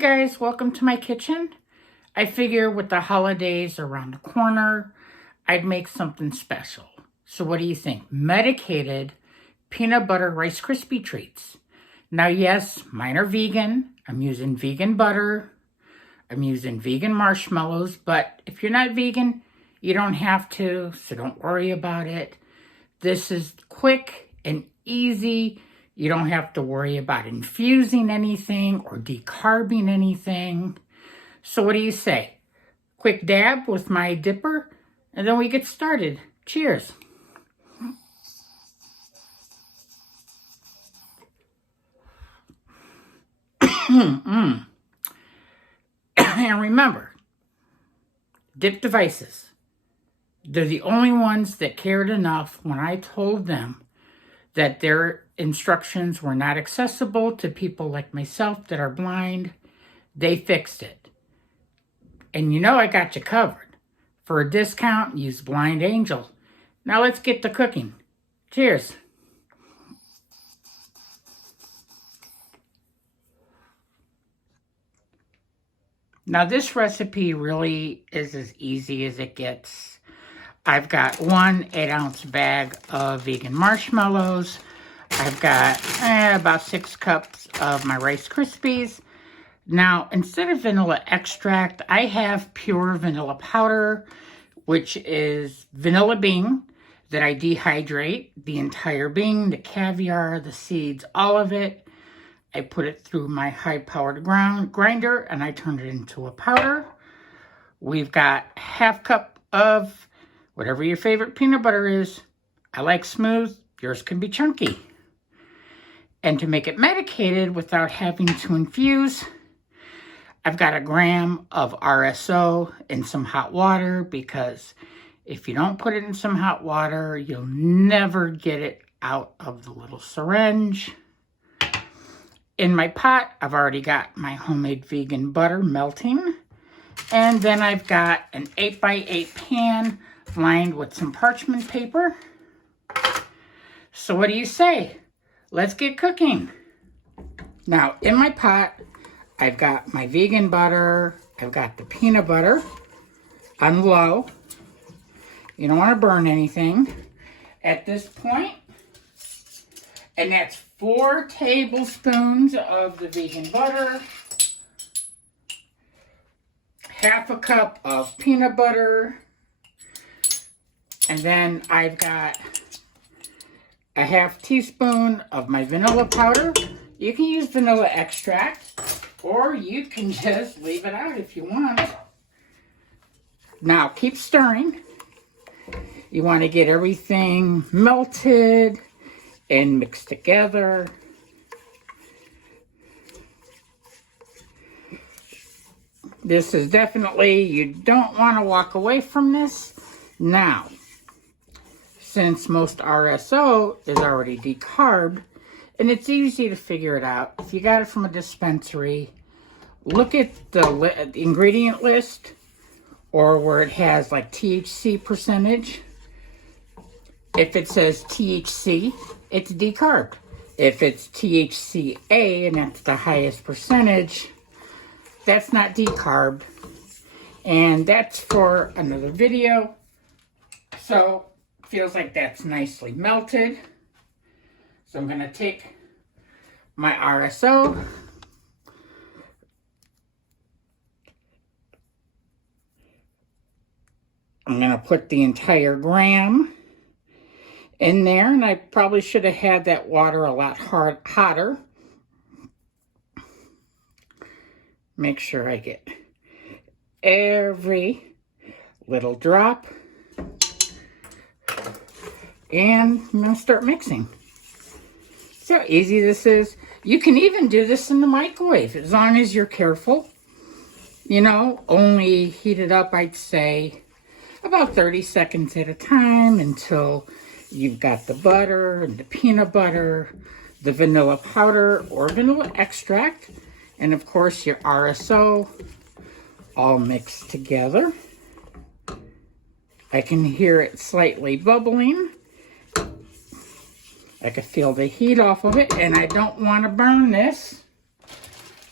Hi guys, welcome to my kitchen. I figure with the holidays around the corner, I'd make something special. So what do you think? Medicated peanut butter Rice Krispie treats. Now yes, mine are vegan. I'm using vegan butter. I'm using vegan marshmallows, but if you're not vegan, you don't have to, so don't worry about it. This is quick and easy. You don't have to worry about infusing anything or decarbing anything. So what do you say? Quick dab with my dipper, and then we get started. Cheers. And remember, dip devices. They're the only ones that cared enough when I told them that their instructions were not accessible to people like myself that are blind. They fixed it. And you know I got you covered. For a discount, use Blind Angel. Now let's get to cooking. Cheers. Now this recipe really is as easy as it gets. I've got 1 8-ounce bag of vegan marshmallows. I've got about 6 cups of my Rice Krispies. Now, instead of vanilla extract, I have pure vanilla powder, which is vanilla bean that I dehydrate, the entire bean, the caviar, the seeds, all of it. I put it through my high-powered grinder, and I turn it into a powder. We've got ½ cup of whatever your favorite peanut butter is. I like smooth. Yours can be chunky. And to make it medicated without having to infuse, I've got 1 gram of RSO in some hot water, because if you don't put it in some hot water, you'll never get it out of the little syringe. In my pot, I've already got my homemade vegan butter melting. And then I've got an 8x8 pan lined with some parchment paper. So what do you say? Let's get cooking. Now, in my pot, I've got my vegan butter. I've got the peanut butter on low. You don't want to burn anything at this point. And that's 4 tablespoons of the vegan butter, ½ cup of peanut butter, and then I've got a ½ teaspoon of my vanilla powder. You can use vanilla extract, or you can just leave it out if you want. Now, keep stirring. You want to get everything melted and mixed together. This is definitely, you don't want to walk away from this. Now, since most RSO is already decarbed, and it's easy to figure it out. If you got it from a dispensary, look at the ingredient list, or where it has like THC percentage. If it says THC, it's decarbed. If it's THCA, and that's the highest percentage, that's not decarbed. And that's for another video. So, feels like that's nicely melted. So I'm going to take my RSO. I'm going to put the entire gram in there, and I probably should have had that water a lot hotter. Make sure I get every little drop. And I'm going to start mixing. See how easy this is? You can even do this in the microwave, as long as you're careful. You know, only heat it up, I'd say, about 30 seconds at a time, until you've got the butter and the peanut butter, the vanilla powder or vanilla extract, and of course your RSO all mixed together. I can hear it slightly bubbling. I can feel the heat off of it, and I don't want to burn this.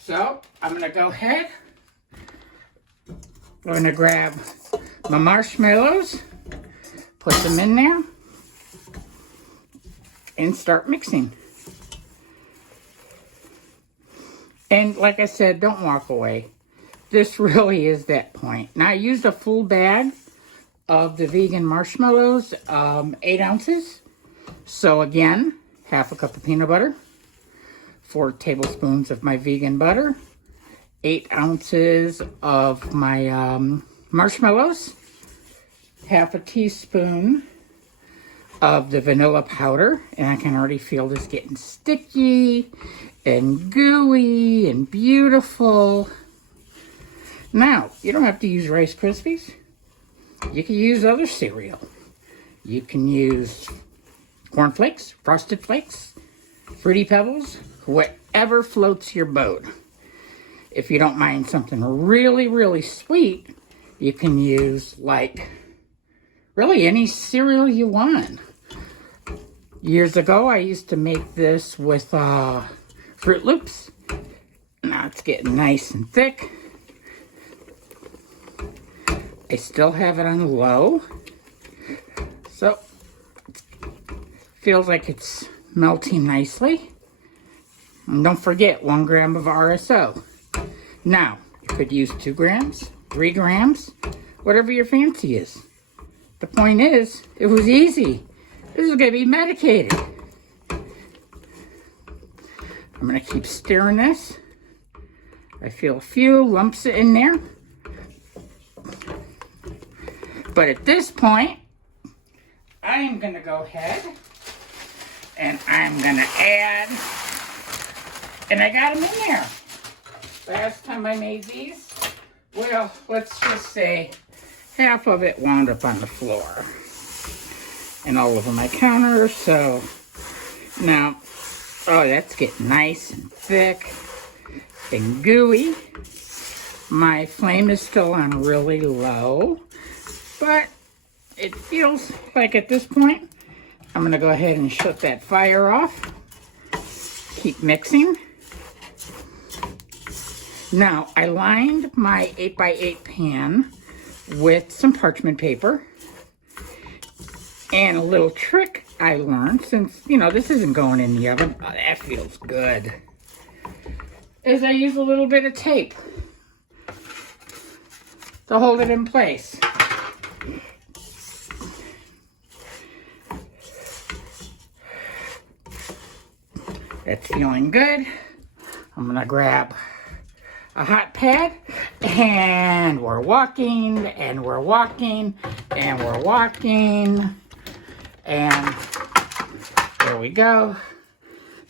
So I'm going to go ahead. I'm going to grab my marshmallows, put them in there, and start mixing. And like I said, don't walk away. This really is that point. Now I used a full bag of the vegan marshmallows, 8 ounces. So again, half a cup of peanut butter, 4 tablespoons of my vegan butter, 8 ounces of my marshmallows, half a teaspoon of the vanilla powder, and I can already feel this getting sticky and gooey and beautiful. Now, you don't have to use Rice Krispies. You can use other cereal. You can use Corn Flakes, Frosted Flakes, Fruity Pebbles, whatever floats your boat. If you don't mind something really, really sweet, you can use like really any cereal you want. Years ago, I used to make this with Fruit Loops. Now it's getting nice and thick. I still have it on low. So, it feels like it's melting nicely. And don't forget, 1 gram of RSO. Now, you could use 2 grams, 3 grams, whatever your fancy is. The point is, it was easy. This is going to be medicated. I'm going to keep stirring this. I feel a few lumps in there. But at this point, I am going to go ahead and I'm going to add, and I got them in there. Last time I made these, well, let's just say half of it wound up on the floor and all over my counter. So now, oh, that's getting nice and thick and gooey. My flame is still on really low, but it feels like at this point, I'm going to go ahead and shut that fire off. Keep mixing. Now, I lined my 8x8 pan with some parchment paper. And a little trick I learned, since, you know, this isn't going in the oven. Oh, that feels good. Is I use a little bit of tape to hold it in place. It's feeling good. I'm going to grab a hot pad, and we're walking, and we're walking, and we're walking, and there we go.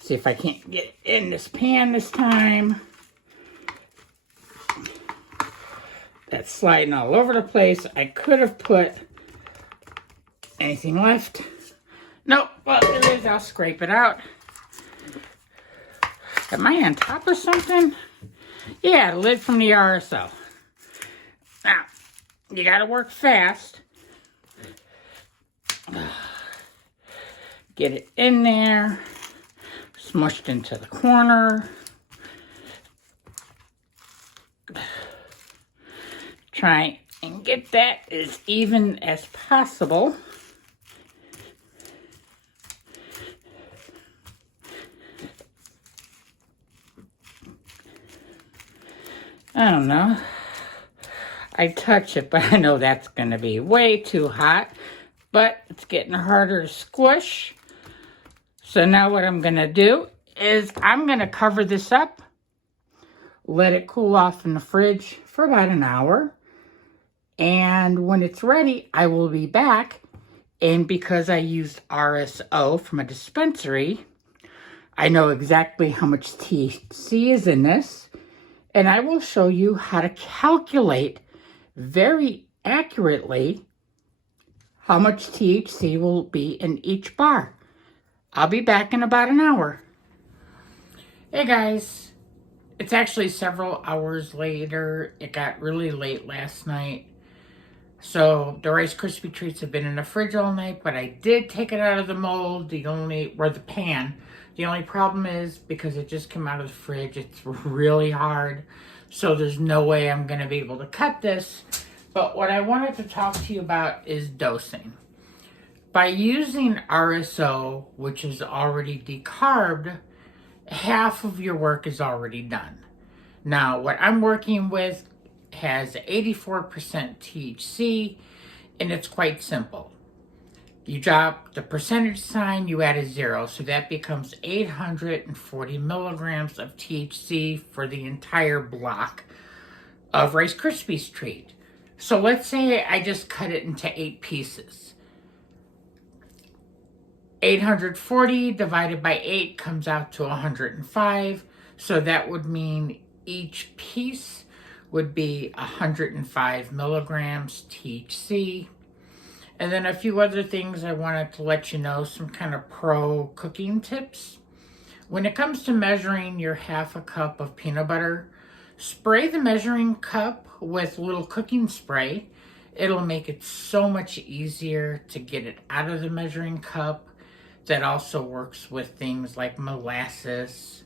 See if I can't get in this pan this time. That's sliding all over the place. I could have put anything left. Nope, well, there is. I'll scrape it out. Am I on top of something? Yeah, the lid from the RSO. Now, you gotta work fast. Get it in there, smushed into the corner. Try and get that as even as possible. I don't know. I touch it, but I know that's going to be way too hot. But it's getting harder to squish. So now what I'm going to do is I'm going to cover this up. Let it cool off in the fridge for about an hour. And when it's ready, I will be back. And because I used RSO from a dispensary, I know exactly how much THC is in this. And I will show you how to calculate very accurately how much THC will be in each bar. I'll be back in about an hour. Hey guys, it's actually several hours later. It got really late last night. So the Rice Krispie treats have been in the fridge all night, but I did take it out of the mold, or the pan. The only problem is because it just came out of the fridge, it's really hard. So there's no way I'm going to be able to cut this. But what I wanted to talk to you about is dosing. By using RSO, which is already decarbed, half of your work is already done. Now, what I'm working with has 84% THC, and it's quite simple. You drop the percentage sign, you add a 0, so that becomes 840 milligrams of THC for the entire block of Rice Krispies treat. So let's say I just cut it into 8 pieces. 840 divided by 8 comes out to 105, so that would mean each piece would be 105 milligrams THC. And then a few other things I wanted to let you know, some kind of pro cooking tips. When it comes to measuring your half a cup of peanut butter, spray the measuring cup with a little cooking spray. It'll make it so much easier to get it out of the measuring cup. That also works with things like molasses,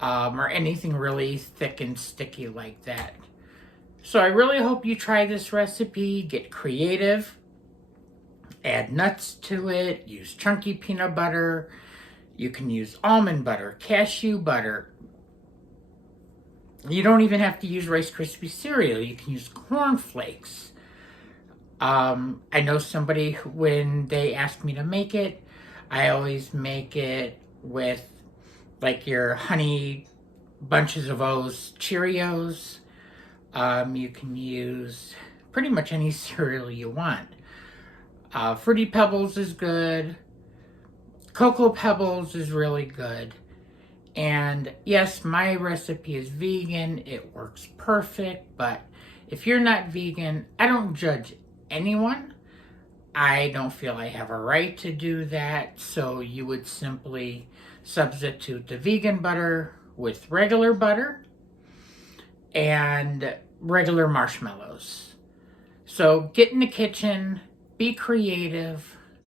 or anything really thick and sticky like that. So I really hope you try this recipe, get creative, add nuts to it, use chunky peanut butter. You can use almond butter, cashew butter. You don't even have to use Rice Krispie cereal. You can use corn flakes. I know somebody, when they ask me to make it, I always make it with like your honey bunches of O's Cheerios. You can use pretty much any cereal you want. Fruity Pebbles is good. Cocoa Pebbles is really good. And yes, my recipe is vegan. It works perfect. But if you're not vegan, I don't judge anyone. I don't feel I have a right to do that. So you would simply substitute the vegan butter with regular butter and regular marshmallows. So get in the kitchen, be creative,